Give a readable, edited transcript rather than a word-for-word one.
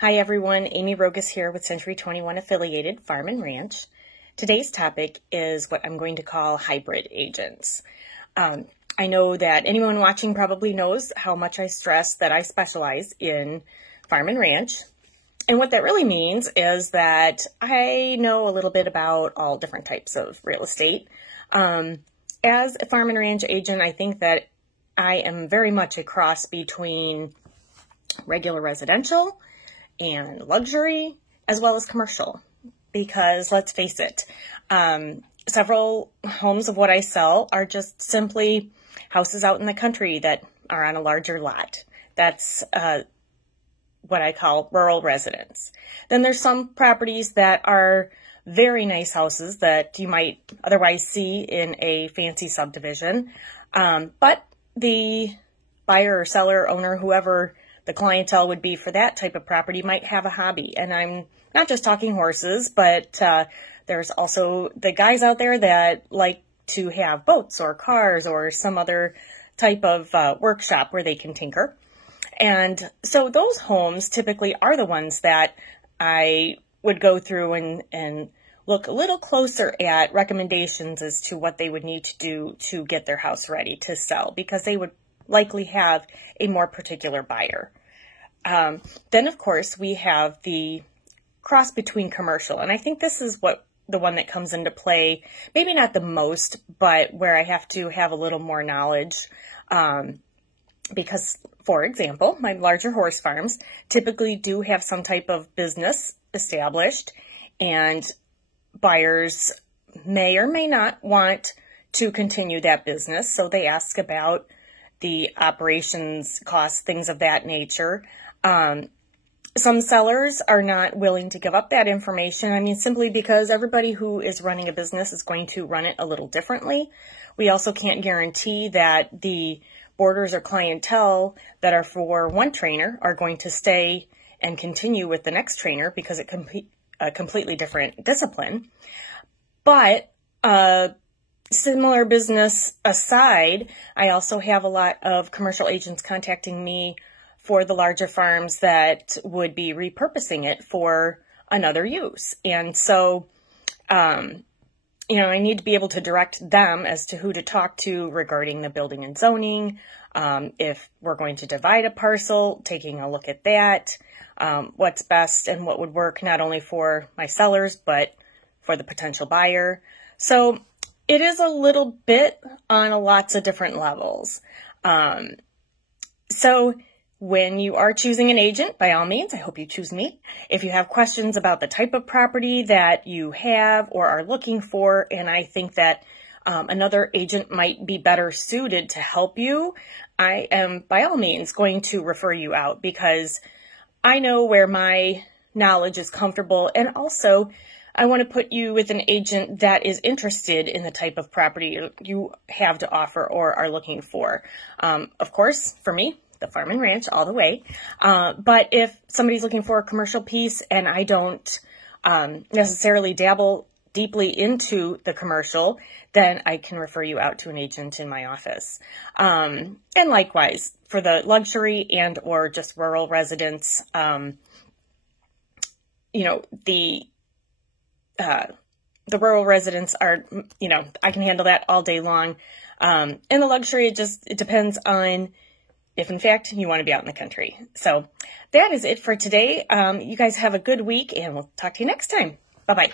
Hi everyone, Amy Rogas here with Century 21 Affiliated Farm and Ranch. Today's topic is what I'm going to call hybrid agents. I know that anyone watching probably knows how much I stress that I specialize in farm and ranch. And what that really means is that I know a little bit about all different types of real estate. As a farm and ranch agent, I think that I am very much a cross between regular residential and luxury, as well as commercial, because let's face it, several homes of what I sell are just simply houses out in the country that are on a larger lot. That's what I call rural residence. Then there's some properties that are very nice houses that you might otherwise see in a fancy subdivision, but the buyer or seller, owner, whoever the clientele would be for that type of property might have a hobby. And I'm not just talking horses, but there's also the guys out there that like to have boats or cars or some other type of workshop where they can tinker. And so those homes typically are the ones that I would go through and look a little closer at recommendations as to what they would need to do to get their house ready to sell, because they would likely have a more particular buyer. Then, of course, we have the cross between commercial. And I think this is the one that comes into play, maybe not the most, but where I have to have a little more knowledge. Because, for example, my larger horse farms typically do have some type of business established, and buyers may or may not want to continue that business. So they ask about the operations costs, things of that nature. Some sellers are not willing to give up that information. I mean, simply because everybody who is running a business is going to run it a little differently. We also can't guarantee that the boarders or clientele that are for one trainer are going to stay and continue with the next trainer, because it's a completely different discipline. But similar business aside, I also have a lot of commercial agents contacting me for the larger farms that would be repurposing it for another use. And so, I need to be able to direct them as to who to talk to regarding the building and zoning. If we're going to divide a parcel, taking a look at that, what's best and what would work not only for my sellers, but for the potential buyer. So it is a little bit on lots of different levels. So when you are choosing an agent, by all means, I hope you choose me. If you have questions about the type of property that you have or are looking for, and I think that another agent might be better suited to help you, I am by all means going to refer you out, because I know where my knowledge is comfortable, and also I want to put you with an agent that is interested in the type of property you have to offer or are looking for. Of course, for me, the farm and ranch all the way. But if somebody's looking for a commercial piece and I don't necessarily dabble deeply into the commercial, then I can refer you out to an agent in my office. And likewise, for the luxury and or just rural residents, the rural residents are, I can handle that all day long. And the luxury, it depends on if in fact you want to be out in the country. So that is it for today. You guys have a good week, and we'll talk to you next time. Bye-bye.